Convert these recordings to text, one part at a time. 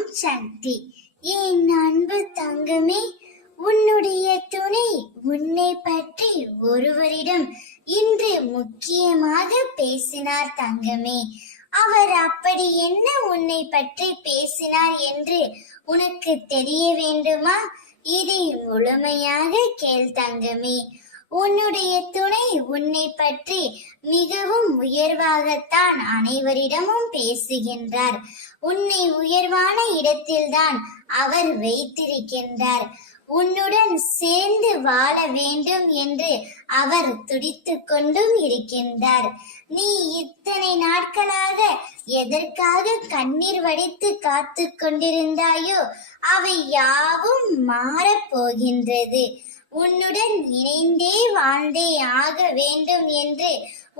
ஓம் சக்தி. என் அன்பு தங்கமே, உன்னுடைய துணை உன்னை பற்றி ஒருவரிடம் இன்று முக்கியமாக பேசினார் தங்கமே. அவர் அப்படி என்ன உன்னை பற்றி பேசினார் என்று உனக்கு தெரிய வேண்டுமா? இதை முழுமையாக கேள் தங்கமே. உன்னுடைய துணை உன்னை பற்றி மிகவும் உயர்வாகத்தான் அனைவரிடமும் பேசுகின்றார். உன்னை உயர்வான இடத்தில்தான் அவர் வைத்திருக்கின்றார். உன்னுடன் சேர்ந்து வாழ வேண்டும் என்று அவர் துடித்துக் கொண்டும் இருக்கின்றார். நீ இத்தனை நாட்களாக எதற்காக கண்ணீர் வடித்து காத்து கொண்டிருந்தாயோ அவை யாவும் மாறப் போகின்றது. உன்னுடன் இணைந்தே வாழ்ந்தே ஆக வேண்டும் என்று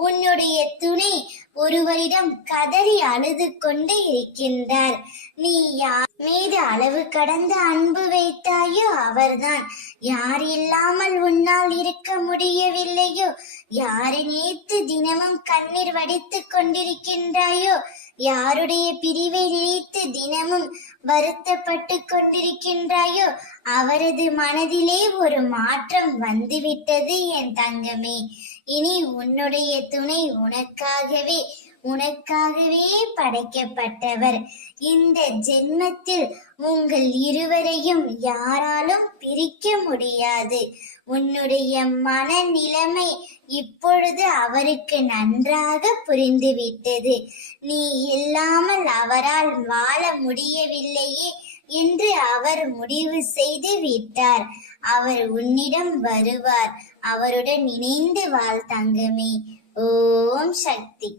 உன்னுடைய துணை ஒருவரிடம் கதறி அழுது கொண்டு இருக்கின்றார். நீ யார் மீது அளவு கடந்த அன்பு வைத்தாயோ அவர்தான். யார் இல்லாமல் உன்னால் இருக்க முடியவில்லையோ, யாரை நினைத்து தினமும் கண்ணீர் வடித்துக் கொண்டிருக்கின்றாயோ, யாருடைய பிரிவை நினைத்து தினமும் வருத்தப்பட்டு கொண்டிருக்கின்றாயோ அவரது மனதிலே ஒரு மாற்றம் வந்துவிட்டது என் தங்கமே. இனி உன்னுடைய துணை உனக்காகவே படைக்கப்பட்டவர். இந்த ஜென்மத்தில் உங்கள் இருவரையும் யாராலும் பிரிக்க முடியாது. உன்னுடைய மனநிலைமை இப்பொழுது அவருக்கு நன்றாக புரிந்துவிட்டது. நீ இல்லாமல் அவரால் வாழ முடியவில்லையே என்று அவர் முடிவு செய்து விட்டார். அவர் உன்னிடம் வருவார். அவருடன் இணைந்து வாழ் தங்கமே. ஓம் சக்தி.